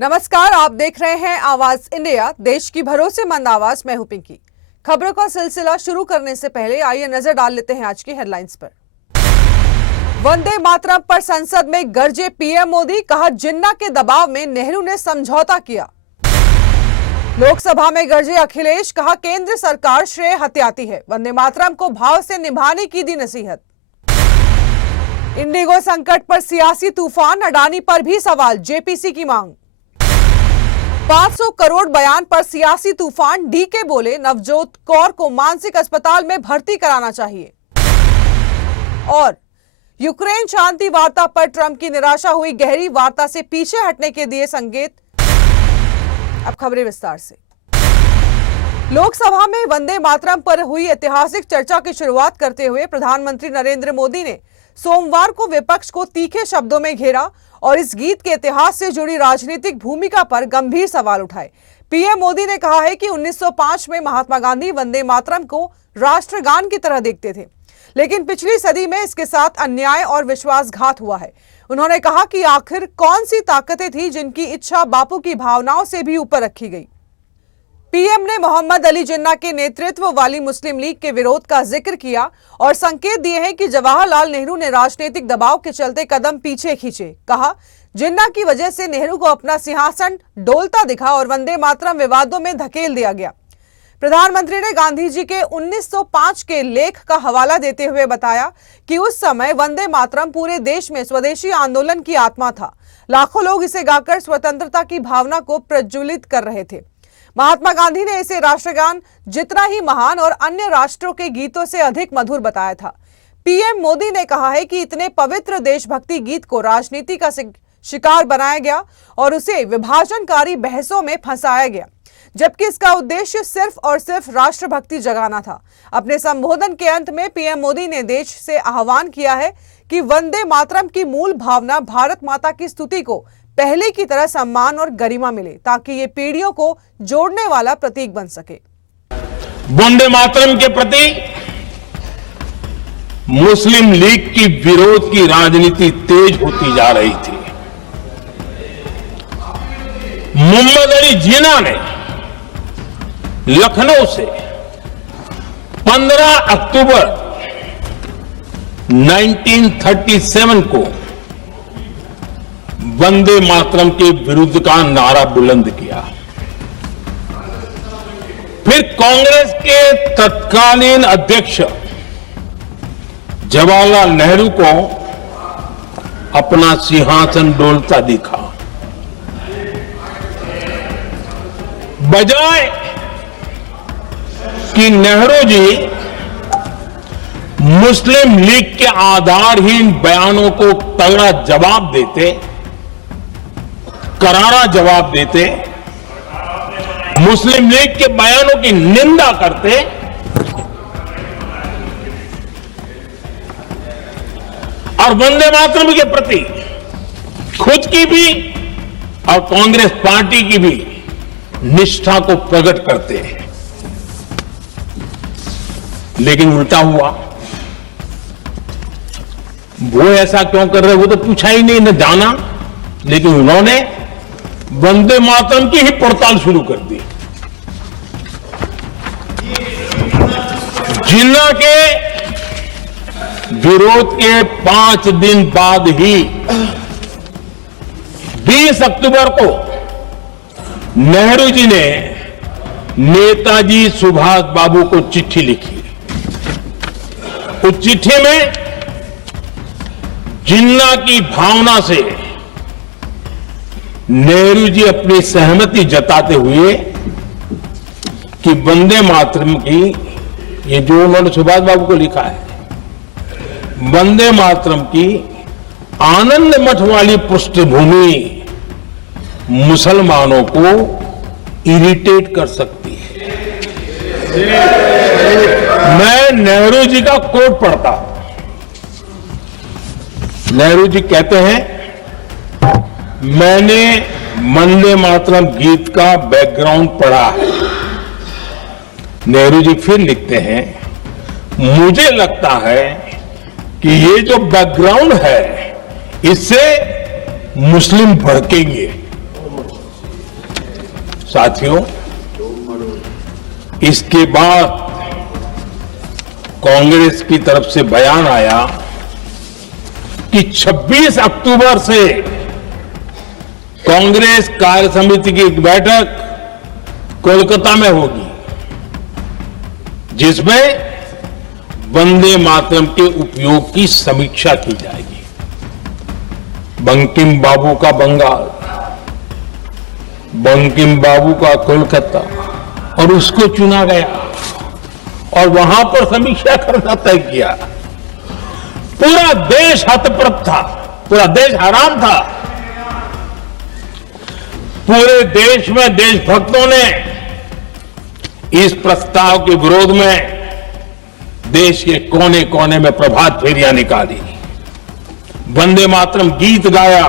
नमस्कार, आप देख रहे हैं आवाज इंडिया, देश की भरोसेमंद आवाज। मैं हूं पिंकी। खबरों का सिलसिला शुरू करने से पहले आइए नजर डाल लेते हैं आज की हेडलाइंस पर। वंदे मातरम पर संसद में गरजे पीएम मोदी, कहा जिन्ना के दबाव में नेहरू ने समझौता किया। लोकसभा में गरजे अखिलेश, कहा केंद्र सरकार श्रेय हथियाती है, वंदे मातरम को भाव से निभाने की दी नसीहत। इंडिगो संकट पर सियासी तूफान, अडानी पर भी सवाल, जेपीसी की मांग। 500 करोड़ बयान पर सियासी तूफान, डीके बोले नवजोत कौर को मानसिक अस्पताल में भर्ती कराना चाहिए। और यूक्रेन शांति वार्ता पर ट्रंप की निराशा हुई गहरी, वार्ता से पीछे हटने के दिए संकेत। अब खबरें विस्तार से। लोकसभा में वंदे मातरम पर हुई ऐतिहासिक चर्चा की शुरुआत करते हुए प्रधानमंत्री नरेंद्र मोदी ने सोमवार को विपक्ष को तीखे शब्दों में घेरा और इस गीत के इतिहास से जुड़ी राजनीतिक भूमिका पर गंभीर सवाल उठाए। पीएम मोदी ने कहा है कि 1905 में महात्मा गांधी वंदे मातरम को राष्ट्रगान की तरह देखते थे, लेकिन पिछली सदी में इसके साथ अन्याय और विश्वासघात हुआ है। उन्होंने कहा कि आखिर कौन सी ताकतें थी जिनकी इच्छा बापू की भावनाओं से भी ऊपर रखी गई। पीएम ने मोहम्मद अली जिन्ना के नेतृत्व वाली मुस्लिम लीग के विरोध का जिक्र किया और संकेत दिए हैं कि जवाहरलाल नेहरू ने राजनीतिक दबाव के चलते कदम पीछे खींचे। कहा जिन्ना की वजह से नेहरू को अपना सिंहासन डोलता दिखा और वंदे मातरम विवादों में धकेल दिया गया। प्रधानमंत्री ने गांधी जी के 1905 के लेख का हवाला देते हुए बताया कि उस समय वंदे मातरम पूरे देश में स्वदेशी आंदोलन की आत्मा था। लाखों लोग इसे गाकर स्वतंत्रता की भावना को प्रज्वलित कर रहे थे। महात्मा गांधी ने इसे राष्ट्रगान जितना ही महान और अन्य राष्ट्रों के गीतों से अधिक मधुर बताया था। पीएम मोदी ने कहा है कि इतने पवित्र देशभक्ति गीत को राजनीति का शिकार बनाया गया और उसे विभाजनकारी बहसों में फंसाया गया, जबकि इसका उद्देश्य सिर्फ और सिर्फ राष्ट्रभक्ति जगाना था। अपने संबोधन के अंत में पीएम मोदी ने देश से आह्वान किया है कि वंदे मातरम की मूल भावना भारत माता की स्तुति को पहले की तरह सम्मान और गरिमा मिले, ताकि ये पीढ़ियों को जोड़ने वाला प्रतीक बन सके। वंदे मातरम के प्रति मुस्लिम लीग की विरोध की राजनीति तेज होती जा रही थी। मोहम्मद अली जिन्ना ने लखनऊ से 15 अक्टूबर 1937 को वंदे मातरम के विरुद्ध का नारा बुलंद किया। फिर कांग्रेस के तत्कालीन अध्यक्ष जवाहरलाल नेहरू को अपना सिंहासन डोलता दिखा। बजाय कि नेहरू जी मुस्लिम लीग के आधारहीन बयानों को तगड़ा जवाब देते, करारा जवाब देते, मुस्लिम लीग के बयानों की निंदा करते, और वंदे मातरम के प्रति खुद की भी और कांग्रेस पार्टी की भी निष्ठा को प्रकट करते हैं। लेकिन उल्टा हुआ। वो ऐसा क्यों कर रहे, वो तो पूछा ही नहीं, न जाना, लेकिन उन्होंने वंदे मातरम की ही पड़ताल शुरू कर दी। जिन्ना के विरोध के 5 दिन बाद ही 20 अक्टूबर को नेहरू जी ने नेताजी सुभाष बाबू को चिट्ठी लिखी। उस चिट्ठी में जिन्ना की भावना से नेहरू जी अपनी सहमति जताते हुए कि वंदे मातरम की, ये जो उन्होंने सुभाष बाबू को लिखा है, वंदे मातरम की आनंद मठ वाली पृष्ठभूमि मुसलमानों को इरिटेट कर सकती है। मैं नेहरू जी का कोट पढ़ता हूं। नेहरू जी कहते हैं, मैंने वंदे मातरम गीत का बैकग्राउंड पढ़ा है। नेहरू जी फिर लिखते हैं, मुझे लगता है कि ये जो बैकग्राउंड है इससे मुस्लिम भड़केंगे। साथियों, इसके बाद कांग्रेस की तरफ से बयान आया कि 26 अक्टूबर से कांग्रेस कार्य समिति की एक बैठक कोलकाता में होगी, जिसमें वंदे मातरम के उपयोग की समीक्षा की जाएगी। बंकिम बाबू का बंगाल, बंकिम बाबू का कोलकाता, और उसको चुना गया और वहां पर समीक्षा करना तय किया। पूरा देश हतप्रभ था, पूरा देश हैरान था। पूरे देश में देशभक्तों ने इस प्रस्ताव के विरोध में देश के कोने कोने में प्रभात फेरियां निकाली, वंदे मातरम गीत गाया।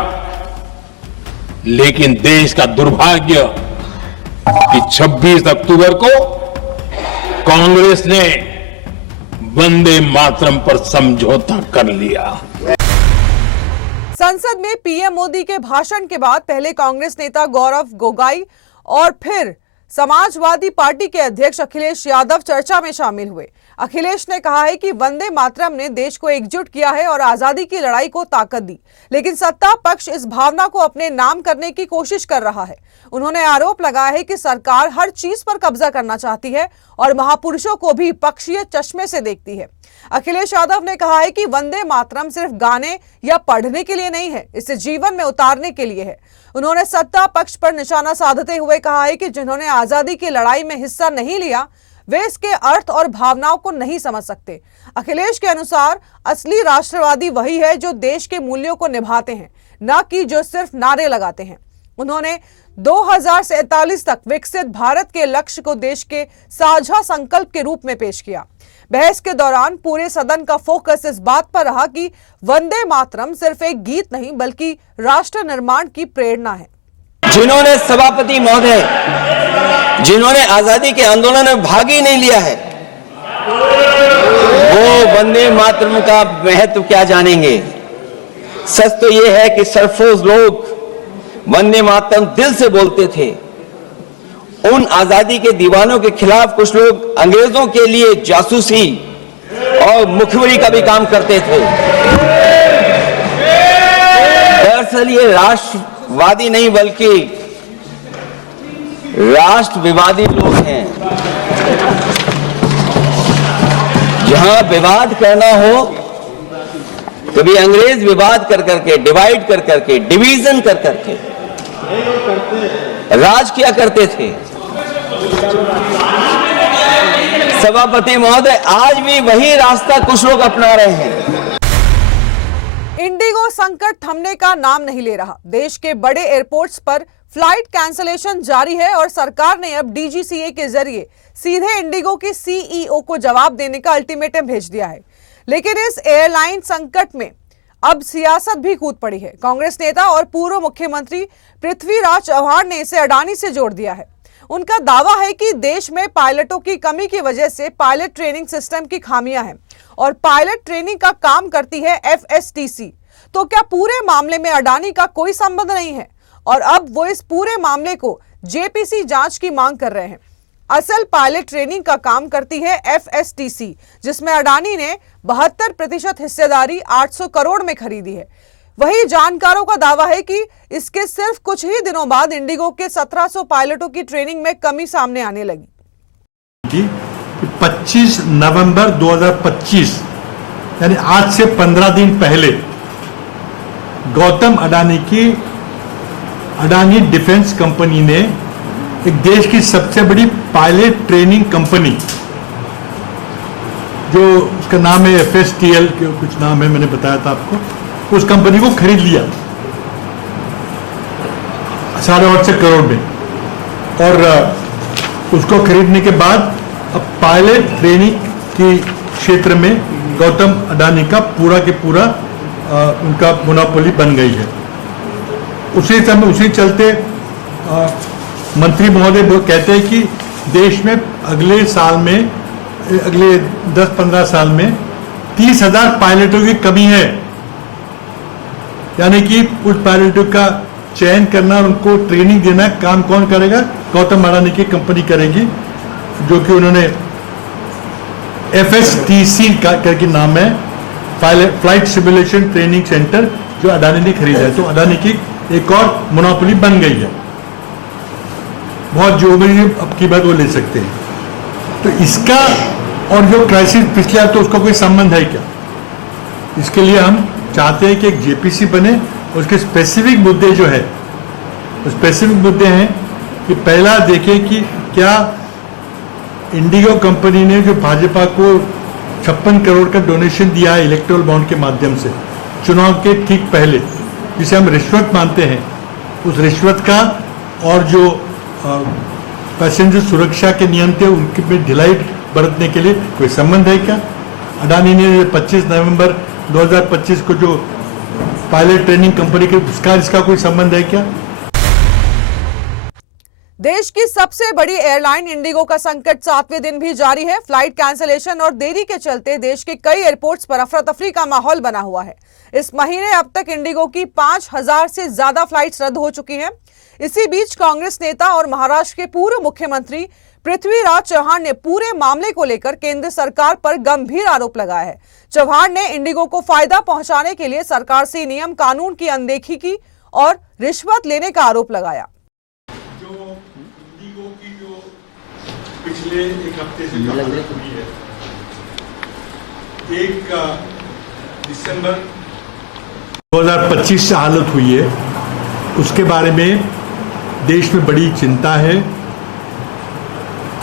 लेकिन देश का दुर्भाग्य कि 26 अक्टूबर को कांग्रेस ने वंदे मातरम पर समझौता कर लिया। संसद में पीएम मोदी के भाषण के बाद पहले कांग्रेस नेता गौरव गोगोई और फिर समाजवादी पार्टी के अध्यक्ष अखिलेश यादव चर्चा में शामिल हुए। अखिलेश ने कहा है कि वंदे मातरम ने देश को एकजुट किया है और आजादी की लड़ाई को ताकत दी, लेकिन सत्ता पक्ष इस भावना को अपने नाम करने की कोशिश कर रहा है। उन्होंने आरोप लगाया है कि सरकार हर चीज पर कब्जा करना चाहती है और महापुरुषों को भी पक्षीय चश्मे से देखती है। अखिलेश यादव ने कहा है कि वंदे मातरम सिर्फ गाने या पढ़ने के लिए नहीं है, इसे जीवन में उतारने के लिए है। उन्होंने सत्ता पक्ष पर निशाना साधते हुए कहा है कि जिन्होंने आजादी की लड़ाई में हिस्सा नहीं लिया वे इसके अर्थ और भावनाओं को नहीं समझ सकते। अखिलेश के अनुसार असली राष्ट्रवादी वही है जो देश के मूल्यों को निभाते हैं, न कि जो सिर्फ नारे लगाते हैं। उन्होंने 2047 तक विकसित भारत के लक्ष्य को देश के साझा संकल्प के रूप में पेश किया। बहस के दौरान पूरे सदन का फोकस इस बात पर रहा कि वंदे मातरम सिर्फ एक गीत नहीं बल्कि राष्ट्र निर्माण की प्रेरणा है। जिन्होंने सभापति महोदय, जिन्होंने आजादी के आंदोलन में भाग ही नहीं लिया है, वो वंदे मातरम का महत्व क्या जानेंगे। सच तो यह है कि सरफरोश लोग वंदे मातरम दिल से बोलते थे। उन आजादी के दीवानों के खिलाफ कुछ लोग अंग्रेजों के लिए जासूसी और मुखबिरी का भी काम करते थे। दरअसल ये राष्ट्रवादी नहीं बल्कि राष्ट्र विवादी लोग हैं। जहां विवाद करना हो, कभी अंग्रेज विवाद कर करके, डिवाइड कर करके, डिवीजन कर करके राज किया करते थे। सभापति महोदय, आज भी वही रास्ता कुछ लोग अपना रहे हैं। इंडिगो संकट थमने का नाम नहीं ले रहा। देश के बड़े एयरपोर्ट्स पर फ्लाइट कैंसलेशन जारी है और सरकार ने अब डीजीसीए के जरिए सीधे इंडिगो के सीईओ को जवाब देने का अल्टीमेटम भेज दिया है। लेकिन इस एयरलाइन संकट में अब सियासत भी कूद पड़ी है। कांग्रेस नेता और पूर्व मुख्यमंत्री पृथ्वीराज चव्हाण ने इसे अडानी से जोड़ दिया है। उनका दावा है कि देश में पायलटों की कमी की वजह से पायलट ट्रेनिंग सिस्टम की खामियां हैं और पायलट ट्रेनिंग का काम करती है एफएसटीसी। तो क्या पूरे मामले में अडानी का कोई संबंध नहीं है? और अब वो इस पूरे मामले को जेपीसी जांच की मांग कर रहे हैं। असल पायलट ट्रेनिंग का काम करती है एफएसटीसी, जिसमें अडानी ने 72% हिस्सेदारी 800 करोड़ में खरीदी है। वही जानकारों का दावा है कि इसके सिर्फ कुछ ही दिनों बाद इंडिगो के 1700 पायलटों की ट्रेनिंग में कमी सामने आने लगी। 25 नवंबर 2025 यानी आज से 15 दिन पहले गौतम अडानी की अडानी डिफेंस कंपनी ने एक देश की सबसे बड़ी पायलट ट्रेनिंग कंपनी, जो उसका नाम है एफएसटीएल, कुछ नाम है, मैंने बताया था आपको, उस कंपनी को खरीद लिया 8.5 करोड़ में। और उसको खरीदने के बाद अब पायलट ट्रेनिंग के क्षेत्र में गौतम अडानी का पूरा के पूरा उनका मोनोपोली बन गई है। उसी चलते मंत्री महोदय कहते हैं कि देश में अगले साल में, अगले 10-15 साल में 30,000 पायलटों की कमी है। यानी कि उस पायलटों का चयन करना और उनको ट्रेनिंग देना काम कौन करेगा? गौतम अडानी की कंपनी करेगी, जो कि उन्होंने FSTC का करके नाम है, फ्लाइट सिमुलेशन ट्रेनिंग सेंटर, जो अडानी ने खरीदा है। तो अडानी की एक और मोनोपोली बन गई है, बहुत जो भी अब की बात वो ले सकते हैं। तो इसका और जो क्राइसिस पिछले आया, तो उसका कोई संबंध है क्या? इसके लिए हम चाहते हैं कि एक JPC बने, उसके स्पेसिफिक मुद्दे जो है, स्पेसिफिक मुद्दे हैं कि पहला देखें कि क्या इंडिगो कंपनी ने जो भाजपा को 56 करोड़ का डोनेशन दिया है इलेक्टोरल बॉन्ड के माध्यम से चुनाव के ठीक पहले, जिसे हम रिश्वत मानते हैं, उस रिश्वत का और जो पैसेंजर सुरक्षा के नियम थे उनके में ढिलाई बरतने के लिए कोई संबंध है क्या? अडानी ने 25 नवंबर 2025 को जो पायलट ट्रेनिंग कंपनी के इसका कोई संबंध है क्या? देश की सबसे बड़ी एयरलाइन इंडिगो का संकट 7वें दिन भी जारी है। फ्लाइट कैंसिलेशन और देरी के चलते देश के कई एयरपोर्ट्स पर अफरा तफरी का माहौल बना हुआ है। इस महीने अब तक इंडिगो की 5000 से ज्यादा फ्लाइट्स रद्द हो चुकी हैं। इसी बीच कांग्रेस नेता और महाराष्ट्र के पूर्व मुख्यमंत्री पृथ्वीराज चव्हाण ने पूरे मामले को लेकर केंद्र सरकार पर गंभीर आरोप लगाया है। चव्हाण ने इंडिगो को फायदा पहुंचाने के लिए सरकार से नियम कानून की अनदेखी की और रिश्वत लेने का आरोप लगाया। पिछले एक हफ्ते से जो हालत हुई है, 1 दिसंबर 2025 से हालत हुई है, उसके बारे में देश में बड़ी चिंता है।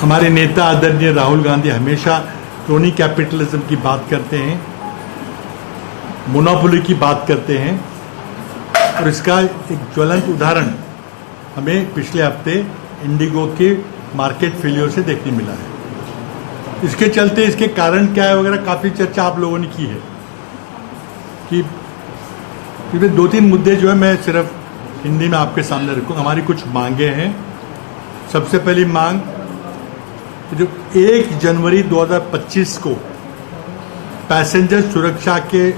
हमारे नेता आदरणीय राहुल गांधी हमेशा क्रोनी कैपिटलिज्म की बात करते हैं, मोनोपोली की बात करते हैं, और इसका एक ज्वलंत उदाहरण हमें पिछले हफ्ते इंडिगो के मार्केट फेलियर से देखने मिला है। इसके चलते इसके कारण क्या है वगैरह काफ़ी चर्चा आप लोगों ने की है कि 2-3 मुद्दे जो है मैं सिर्फ हिंदी में आपके सामने रखूँ। हमारी कुछ मांगे हैं। सबसे पहली मांग, जो 1 जनवरी 2025 को पैसेंजर सुरक्षा के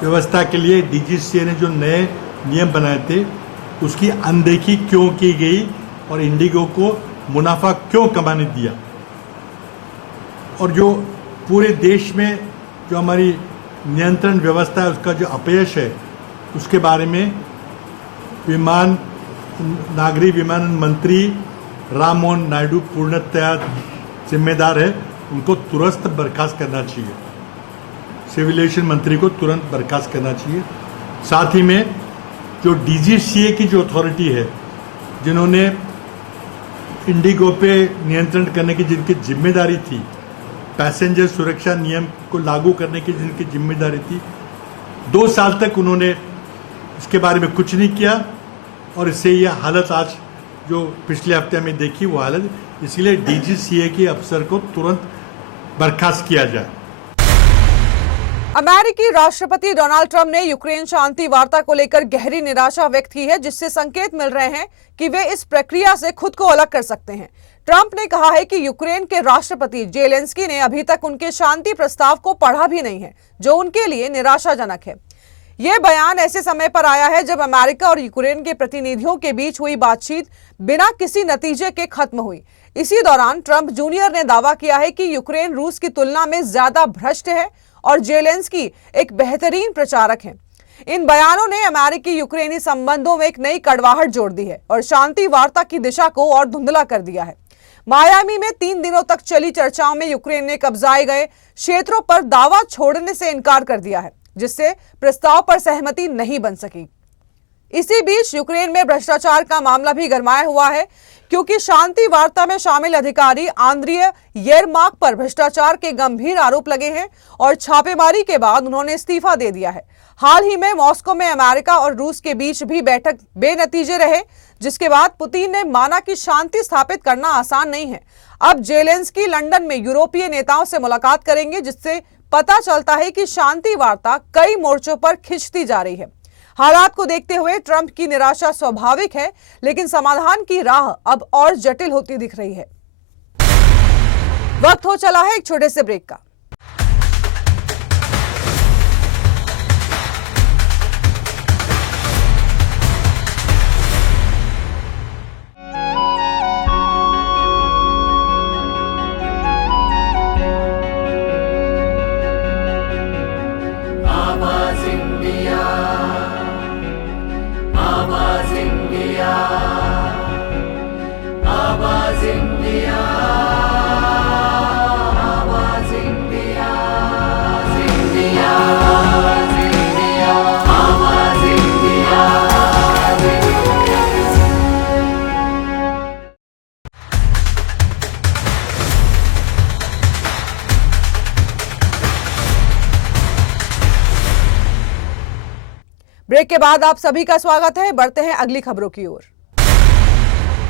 व्यवस्था के लिए DGCA ने जो नए नियम बनाए थे, उसकी अनदेखी क्यों की गई और इंडिगो को मुनाफा क्यों कमाने दिया, और जो पूरे देश में जो हमारी नियंत्रण व्यवस्था है उसका जो अपयश है, उसके बारे में नागरिक विमानन मंत्री राम मोहन नायडू पूर्णतया जिम्मेदार है, उनको तुरंत बर्खास्त करना चाहिए। सिविल एविएशन मंत्री को तुरंत बर्खास्त करना चाहिए। साथ ही में जो DGCA की जो अथॉरिटी है, जिन्होंने इंडिगो पे नियंत्रण करने की जिनकी जिम्मेदारी थी, पैसेंजर सुरक्षा नियम को लागू करने की जिनकी जिम्मेदारी थी, 2 साल तक उन्होंने इसके बारे में कुछ नहीं किया, और इससे यह हालत आज जो पिछले हफ्ते में देखी वो हालत, इसलिए DGCA के अफसर को तुरंत बर्खास्त किया जाए। अमेरिकी राष्ट्रपति डोनाल्ड ट्रंप ने यूक्रेन शांति वार्ता को लेकर गहरी निराशा व्यक्त की है, जिससे संकेत मिल रहे हैं कि वे इस प्रक्रिया से खुद को अलग कर सकते हैं। ट्रंप ने कहा है कि यूक्रेन के राष्ट्रपति जेलेंस्की ने अभी तक उनके शांति प्रस्ताव को पढ़ा भी नहीं है, जो उनके लिए निराशाजनक है। यह बयान ऐसे समय पर आया है जब अमेरिका और यूक्रेन के प्रतिनिधियों के बीच हुई बातचीत बिना किसी नतीजे के खत्म हुई। इसी दौरान ट्रंप जूनियर ने दावा किया है कि यूक्रेन रूस की तुलना में ज्यादा भ्रष्ट है और जेलेंस्की एक बेहतरीन प्रचारक हैं। इन बयानों ने अमेरिकी यूक्रेनी संबंधों में एक नई कड़वाहट जोड़ दी है और शांति वार्ता की दिशा को और धुंधला कर दिया है। मायामी में 3 दिनों तक चली चर्चाओं में यूक्रेन ने कब्जाए गए क्षेत्रों पर दावा छोड़ने से इनकार कर दिया है, जिससे प्रस्ताव पर सहमति नहीं बन सकी। इसी बीच यूक्रेन में भ्रष्टाचार का मामला भी गरमाया हुआ है, क्योंकि शांति वार्ता में शामिल अधिकारी आंद्रिय येरमाक पर भ्रष्टाचार के गंभीर आरोप लगे हैं और छापेमारी के बाद उन्होंने इस्तीफा दे दिया है। हाल ही में मॉस्को में अमेरिका और रूस के बीच भी बैठक बेनतीजे रहे, जिसके बाद पुतिन ने माना कि शांति स्थापित करना आसान नहीं है। अब जेलेंस्की लंदन में यूरोपीय नेताओं से मुलाकात करेंगे, जिससे पता चलता है कि शांति वार्ता कई मोर्चों पर खिंचती जा रही है। हालात को देखते हुए ट्रंप की निराशा स्वाभाविक है, लेकिन समाधान की राह अब और जटिल होती दिख रही है। वक्त हो चला है एक छोटे से ब्रेक का। ब्रेक के बाद आप सभी का स्वागत है। बढ़ते हैं अगली खबरों की ओर।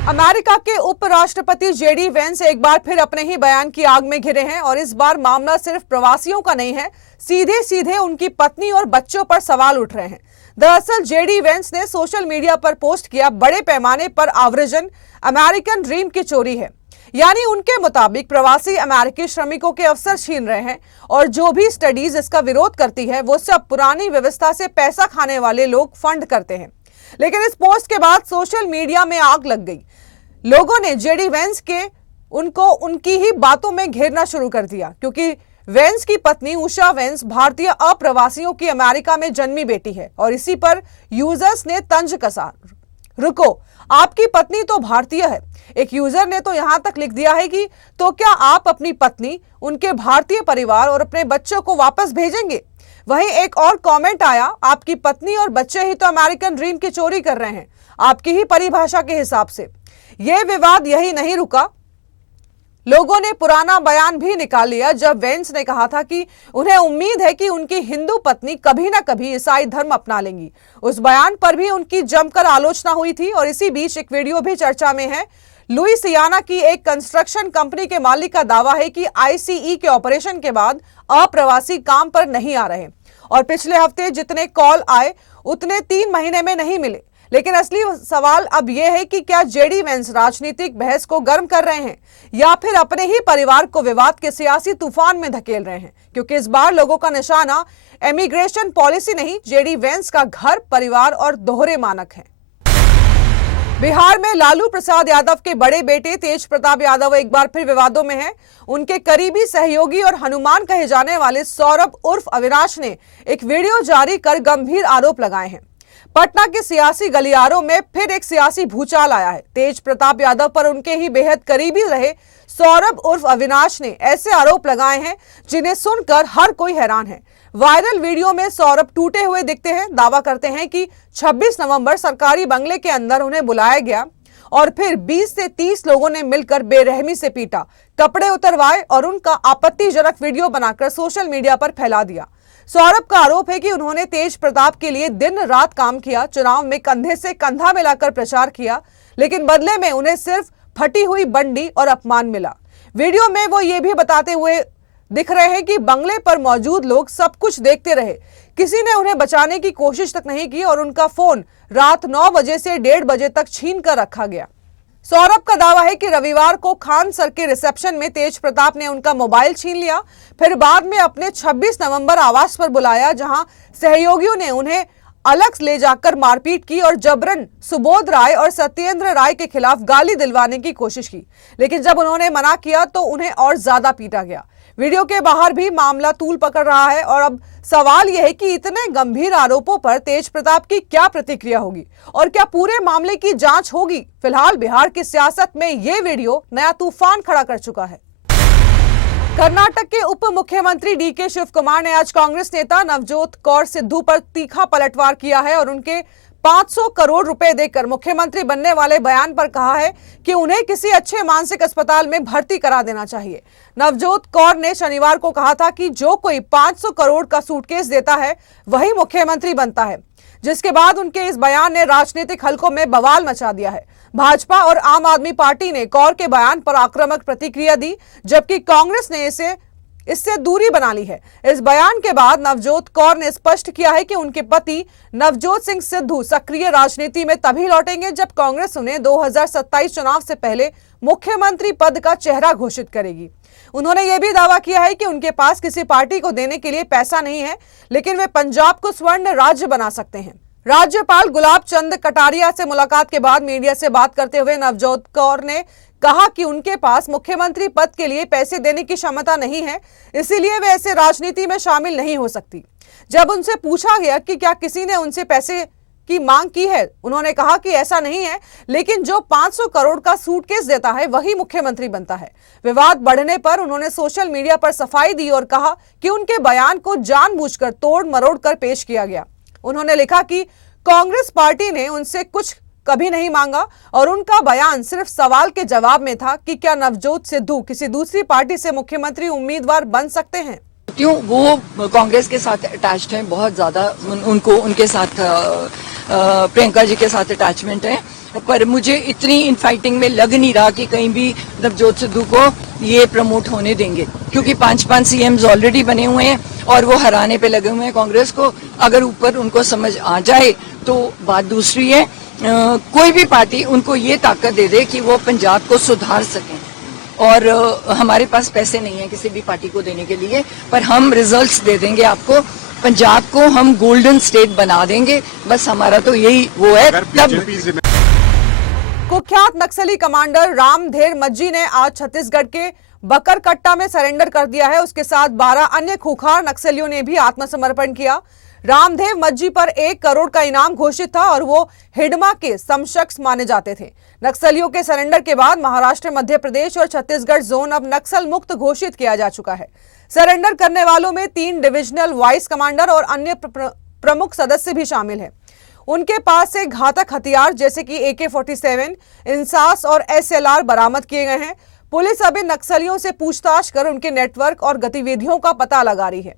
अमेरिका के उपराष्ट्रपति जेडी वेंस एक बार फिर अपने ही बयान की आग में घिरे हैं और इस बार मामला सिर्फ प्रवासियों का नहीं है, सीधे सीधे उनकी पत्नी और बच्चों पर सवाल उठ रहे हैं। दरअसल जेडी वेंस ने सोशल मीडिया पर पोस्ट किया बड़े पैमाने पर आव्रजन अमेरिकन ड्रीम की चोरी है। यानी उनके मुताबिक प्रवासी अमेरिकी श्रमिकों के अवसर छीन रहे हैं और जो भी स्टडीज इसका विरोध करती है वो सब पुरानी व्यवस्था से पैसा खाने वाले लोग फंड करते हैं। लेकिन इस पोस्ट के बाद सोशल मीडिया में आग लग गई। लोगों ने जेडी वेंस के उनको उनकी ही बातों में घेरना शुरू कर दिया, क्योंकि वेंस की पत्नी उषा वेंस भारतीय अप्रवासियों की अमेरिका में जन्मी बेटी है और इसी पर यूजर्स ने तंज कसा। रुको, आपकी पत्नी तो भारतीय है। एक यूजर ने तो यहां तक लिख दिया है कि तो क्या आप अपनी पत्नी, उनके भारतीय परिवार और अपने बच्चों को वापस भेजेंगे? वहीं एक और कमेंट आया, आपकी पत्नी और बच्चे ही तो अमेरिकन ड्रीम की चोरी कर रहे हैं, आपकी ही परिभाषा के हिसाब से। यह विवाद यही नहीं रुका, लोगों ने पुराना बयान भी निकाल लिया जब वेंस ने कहा था कि उन्हें उम्मीद है कि उनकी हिंदू पत्नी कभी ना कभी ईसाई धर्म अपना लेंगी। उस बयान पर भी उनकी जमकर आलोचना हुई थी और इसी बीच एक वीडियो भी चर्चा में है। लुइसियाना की एक कंस्ट्रक्शन कंपनी के मालिक का दावा है कि आईसीई के ऑपरेशन के बाद अप्रवासी काम पर नहीं आ रहे और पिछले हफ्ते जितने कॉल आए उतने 3 महीने में नहीं मिले। लेकिन असली सवाल अब यह है कि क्या जेडी वेंस राजनीतिक बहस को गर्म कर रहे हैं या फिर अपने ही परिवार को विवाद के सियासी तूफान में धकेल रहे हैं, क्योंकि इस बार लोगों का निशाना इमिग्रेशन पॉलिसी नहीं, जेडी वेंस का घर, परिवार और दोहरे मानक है। बिहार में लालू प्रसाद यादव के बड़े बेटे तेज प्रताप यादव एक बार फिर विवादों में हैं। उनके करीबी सहयोगी और हनुमान कहे जाने वाले सौरभ उर्फ अविनाश ने एक वीडियो जारी कर गंभीर आरोप लगाए हैं। पटना के सियासी गलियारों में फिर एक सियासी भूचाल आया है। तेज प्रताप यादव पर उनके ही बेहद करीबी रहे सौरभ उर्फ अविनाश ने ऐसे आरोप लगाए हैं जिन्हें सुनकर हर कोई हैरान है। वायरल वीडियो में सौरभ टूटे हुए दिखते हैं, दावा करते हैं कि 26 नवंबर सरकारी बंगले के अंदर उन्हें बुलाया गया और फिर 20 से 30 लोगों ने मिलकर बेरहमी से पीटा, कपड़े उतरवाए और उनका आपत्तिजनक वीडियो बनाकर सोशल मीडिया पर फैला दिया। सौरभ का आरोप है कि उन्होंने तेज प्रताप के लिए दिन रात काम किया, चुनाव में कंधे से कंधा मिलाकर प्रचार किया, लेकिन बदले में उन्हें सिर्फ फटी हुई बंडी और अपमान मिला। वीडियो में वो ये भी बताते हुए दिख रहे हैं कि बंगले पर मौजूद लोग सब कुछ देखते रहे, किसी ने उन्हें बचाने की कोशिश तक नहीं की और उनका फोन रात 9 बजे से 1:30 बजे तक छीन कर रखा गया। सौरभ का दावा है कि रविवार को खान सर के रिसेप्शन में तेज प्रताप ने उनका मोबाइल छीन लिया, फिर बाद में अपने 26 नवंबर आवास पर बुलाया, जहां सहयोगियों ने उन्हें अलग ले जाकर मारपीट की और जबरन सुबोध राय और सत्येंद्र राय के खिलाफ गाली दिलवाने की कोशिश की। लेकिन जब उन्होंने मना किया तो उन्हें और ज्यादा पीटा गया। वीडियो के बाहर भी मामला तूल पकड़ रहा है और अब सवाल यह है कि इतने गंभीर आरोपों पर तेज प्रताप की क्या प्रतिक्रिया होगी और क्या पूरे मामले की जांच होगी। फिलहाल बिहार की सियासत में यह वीडियो नया तूफान खड़ा कर चुका है। कर्नाटक के उप मुख्यमंत्री डीके शिव कुमार ने आज कांग्रेस नेता नवजोत कौर सिद्धू पर तीखा पलटवार किया है और उनके 500 करोड़ रुपए देकर मुख्यमंत्री बनने वाले बयान पर कहा है कि उन्हें किसी अच्छे मानसिक अस्पताल में भर्ती करा देना चाहिए। नवजोत कौर ने शनिवार को कहा था कि जो कोई 500 करोड़ का सूटकेस देता है वही मुख्यमंत्री बनता है, जिसके बाद उनके इस बयान ने राजनीतिक हलकों में बवाल मचा दिया है। भाजपा और आम आदमी पार्टी ने कौर के बयान पर आक्रामक प्रतिक्रिया दी, जबकि कांग्रेस ने इससे दूरी बना ली है। इस बयान के बाद नवजोत कौर ने स्पष्ट किया है कि उनके पति नवजोत सिंह सिद्धू सक्रिय राजनीति में तभी लौटेंगे जब कांग्रेस उन्हें 2027 चुनाव से पहले मुख्यमंत्री पद का चेहरा घोषित करेगी। उन्होंने यह भी दावा किया है कि उनके पास किसी पार्टी को देने के लिए पैसा नहीं है, लेकिन वे पंजाब को स्वर्ण राज्य बना सकते हैं। राज्यपाल गुलाब चंद कटारिया से मुलाकात के बाद मीडिया से बात करते हुए नवजोत कौर ने कहा कि उनके पास मुख्यमंत्री पद के लिए पैसे देने की क्षमता नहीं है, इसीलिए वे ऐसे राजनीति में शामिल नहीं हो सकती। जब उनसे पूछा गया कि क्या किसी ने उनसे पैसे की मांग की है, उन्होंने कहा कि ऐसा नहीं है, लेकिन जो 500 करोड़ का सूटकेस देता है वही मुख्यमंत्री बनता है। विवाद बढ़ने पर उन्होंने सोशल मीडिया पर सफाई दी और कहा कि उनके बयान को जानबूझकर तोड़ मरोड़ कर पेश किया गया। उन्होंने लिखा कि कांग्रेस पार्टी ने उनसे कुछ कभी नहीं मांगा और उनका बयान सिर्फ सवाल के जवाब में था कि क्या नवजोत सिद्धू किसी दूसरी पार्टी से मुख्यमंत्री उम्मीदवार बन सकते हैं। वो कांग्रेस के साथ अटैच्ड हैं बहुत ज्यादा, उनको उनके साथ प्रियंका जी के साथ अटैचमेंट है, पर मुझे इतनी इनफाइटिंग में लग नहीं रहा कि कहीं भी नवजोत सिद्धू को ये प्रमोट होने देंगे, क्योंकि 5 सीएम्स ऑलरेडी बने हुए हैं और वो हराने पे लगे हुए हैं कांग्रेस को। अगर ऊपर उनको समझ आ जाए तो बात दूसरी है। कोई भी पार्टी उनको ये ताकत दे दे कि वो पंजाब को सुधार सकें, और हमारे पास पैसे नहीं है किसी भी पार्टी को देने के लिए, पर हम रिजल्ट्स दे देंगे आपको, पंजाब को हम गोल्डन स्टेट बना देंगे। बस हमारा तो यही वो है। तब कुख्यात नक्सली कमांडर रामधेर मज्जी ने आज छत्तीसगढ़ के बकरकट्टा में सरेंडर कर दिया है। उसके साथ 12 अन्य खूंखार नक्सलियों ने भी आत्मसमर्पण किया। रामधेर मज्जी पर 1 करोड़ का इनाम घोषित था और वो हिडमा के समकक्ष माने जाते थे। नक्सलियों के सरेंडर के बाद महाराष्ट्र, मध्य प्रदेश और छत्तीसगढ़ जोन अब नक्सल मुक्त घोषित किया जा चुका है। सरेंडर करने वालों में 3 डिविजनल वाइस कमांडर और अन्य प्रमुख सदस्य भी शामिल हैं। उनके पास से घातक हथियार जैसे कि AK-47, इंसास और SLR बरामद किए गए हैं। पुलिस अब इन नक्सलियों से पूछताछ कर उनके नेटवर्क और गतिविधियों का पता लगा रही है।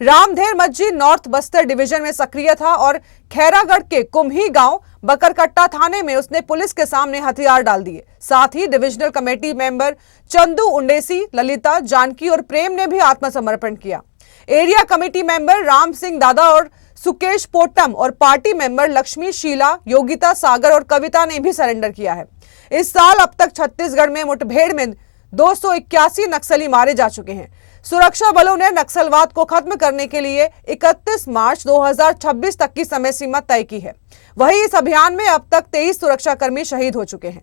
रामधेर मज्जी नॉर्थ बस्तर डिवीजन में सक्रिय था और खैरागढ़ के कुम्ही गांव बकरकट्टा थाने में उसने पुलिस के सामने हथियार डाल दिए। साथ ही divisional committee member Chandu Undesi, Lalita, Janaki और प्रेम ने भी आत्मसमर्पण किया। Area committee member Ram Singh Dada और सुकेश पोट्टम और पार्टी मेंबर लक्ष्मी, शीला, योगिता, सागर और कविता ने भी सरेंडर किया है। इस साल अब तक छत्तीसगढ़ में मुठभेड़ में 281 नक्सली मारे जा चुके हैं। सुरक्षा बलों ने नक्सलवाद को खत्म करने के लिए 31 मार्च 2026 तक की समय सीमा तय की है। वहीं इस अभियान में अब तक 23 सुरक्षाकर्मी शहीद हो चुके हैं।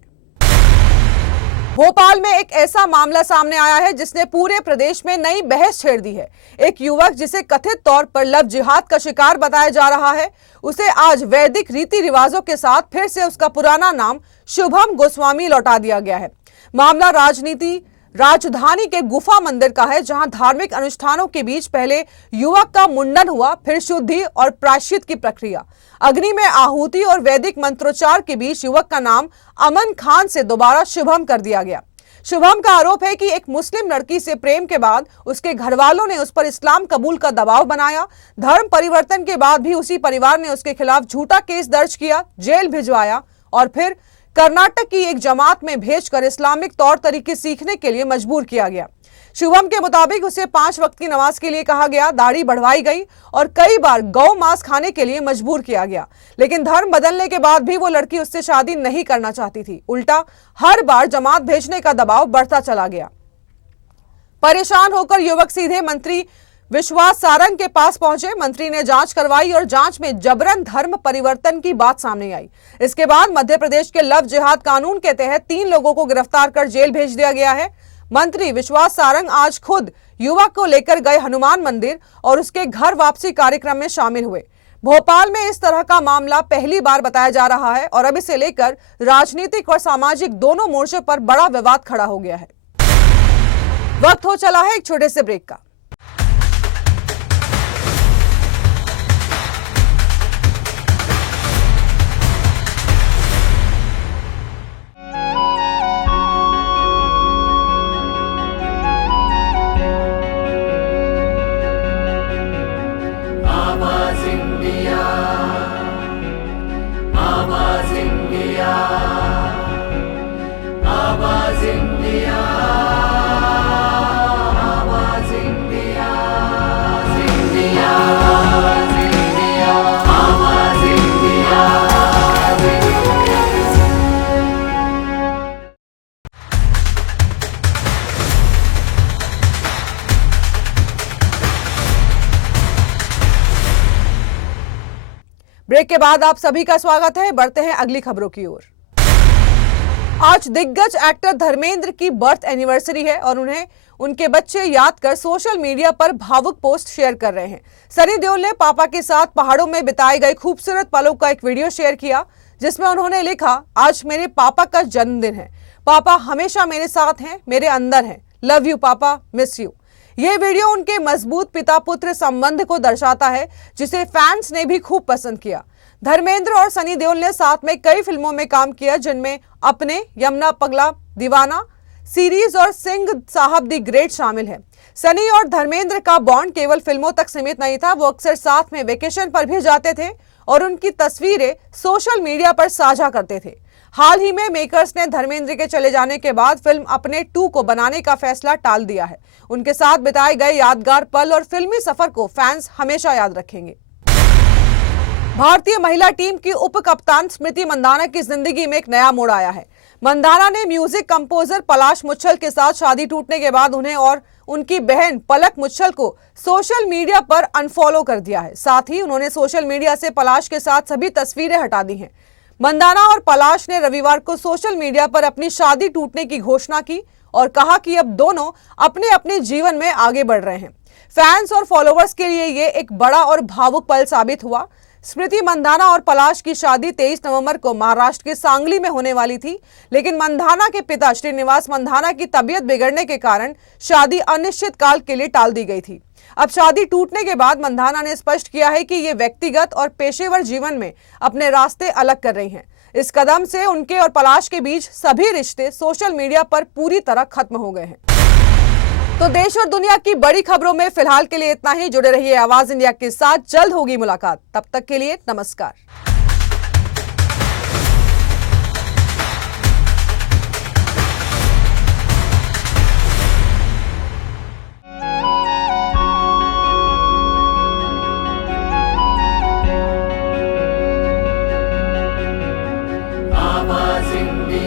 भोपाल में एक ऐसा मामला सामने आया है जिसने पूरे प्रदेश में नई बहस छेड़ दी है। एक युवक जिसे कथित तौर पर लव जिहाद का शिकार बताया जा रहा है, उसे आज वैदिक रीति रिवाजों के साथ फिर से उसका पुराना नाम शुभम गोस्वामी लौटा दिया गया है। मामला राजधानी के गुफा मंदिर का है, जहां धार्मिक अनुष्ठानों के बीच पहले युवक का मुंडन हुआ, फिर शुद्धि और प्रायश्चित की प्रक्रिया, अग्नि में आहुति और वैदिक मंत्रोच्चार के बीच युवक का नाम अमन खान से दोबारा शुभम कर दिया गया। शुभम का आरोप है कि एक मुस्लिम लड़की से प्रेम के बाद उसके घर वालों ने उस पर इस्लाम कबूल का दबाव बनाया। धर्म परिवर्तन के बाद भी उसी परिवार ने उसके खिलाफ झूठा केस दर्ज किया, जेल भिजवाया और फिर कर्नाटक की एक जमात में भेजकर इस्लामिक तौर तरीके सीखने के लिए मजबूर किया गया। शुभम के मुताबिक उसे 5 वक्त की नमाज के लिए कहा गया, दाढ़ी बढ़वाई गई और कई बार गौ मांस खाने के लिए मजबूर किया गया। लेकिन धर्म बदलने के बाद भी वो लड़की उससे शादी नहीं करना चाहती थी। उल्टा हर बार जमात भेजने का दबाव बढ़ता चला गया। परेशान होकर युवक सीधे मंत्री विश्वास सारंग के पास पहुंचे। मंत्री ने जांच करवाई और जांच में जबरन धर्म परिवर्तन की बात सामने आई। इसके बाद मध्य प्रदेश के लव जिहाद कानून के तहत 3 लोगों को गिरफ्तार कर जेल भेज दिया गया है। मंत्री विश्वास सारंग आज खुद युवक को लेकर गए हनुमान मंदिर और उसके घर वापसी कार्यक्रम में शामिल हुए। भोपाल में इस तरह का मामला पहली बार बताया जा रहा है और अब इसे लेकर राजनीतिक और सामाजिक दोनों मोर्चों पर बड़ा विवाद खड़ा हो गया है। वक्त हो चला है एक छोटे से ब्रेक का। ब्रेक के बाद आप सभी का स्वागत है। बढ़ते हैं अगली खबरों की ओर। आज दिग्गज एक्टर धर्मेंद्र की बर्थ एनिवर्सरी है और उन्हें उनके बच्चे याद कर सोशल मीडिया पर भावुक पोस्ट शेयर कर रहे हैं। सनी देओल ने पापा के साथ पहाड़ों में बिताए गए खूबसूरत पलों का एक वीडियो शेयर किया, जिसमें उन्होंने लिखा, आज मेरे पापा का जन्मदिन है। पापा हमेशा मेरे साथ हैं, मेरे अंदर हैं। लव यू पापा, मिस यू। यह वीडियो उनके मजबूत पिता पुत्र संबंध को दर्शाता है, जिसे फैंस ने भी खूब पसंद किया। धर्मेंद्र और सनी देओल ने साथ में कई फिल्मों में काम किया, जिनमें अपने, यमुना पगला दीवाना सीरीज और सिंह साहब दी ग्रेट शामिल है। सनी और धर्मेंद्र का बॉन्ड केवल फिल्मों तक सीमित नहीं था, वो अक्सर साथ में वेकेशन पर भी जाते थे और उनकी तस्वीरें सोशल मीडिया पर साझा करते थे। हाल ही में मेकर्स ने धर्मेंद्र के चले जाने के बाद फिल्म अपने 2 को बनाने का फैसला टाल दिया है। उनके साथ बिताए गए यादगार पल और फिल्मी सफर को फैंस हमेशा याद रखेंगे। भारतीय महिला टीम की उप कप्तान स्मृति मंदाना की जिंदगी में एक नया मोड़ आया है। मंदाना ने म्यूजिक कंपोजर पलाश मुच्छल के साथ शादी टूटने के बाद उन्हें और उनकी बहन पलक मुच्छल को सोशल मीडिया पर अनफॉलो कर दिया है। साथ ही उन्होंने सोशल मीडिया से पलाश के साथ सभी तस्वीरें हटा दी हैं। मंदाना और पलाश ने रविवार को सोशल मीडिया पर अपनी शादी टूटने की घोषणा की और कहा कि अब दोनों अपने अपने जीवन में आगे बढ़ रहे हैं। फैंस और फॉलोअर्स के लिए ये एक बड़ा और भावुक पल साबित हुआ। स्मृति मंदाना और पलाश की शादी 23 नवंबर को महाराष्ट्र के सांगली में होने वाली थी, लेकिन मंदाना के पिता श्रीनिवास मंदाना की तबीयत बिगड़ने के कारण शादी अनिश्चित काल के लिए टाल दी गई थी। अब शादी टूटने के बाद मंदाना ने स्पष्ट किया है कि ये व्यक्तिगत और पेशेवर जीवन में अपने रास्ते अलग कर रही हैं। इस कदम से उनके और पलाश के बीच सभी रिश्ते सोशल मीडिया पर पूरी तरह खत्म हो गए हैं। तो देश और दुनिया की बड़ी खबरों में फिलहाल के लिए इतना ही। जुड़े रहिए आवाज इंडिया के साथ, जल्द होगी मुलाकात। तब तक के लिए नमस्कार। आवाज इंडिया।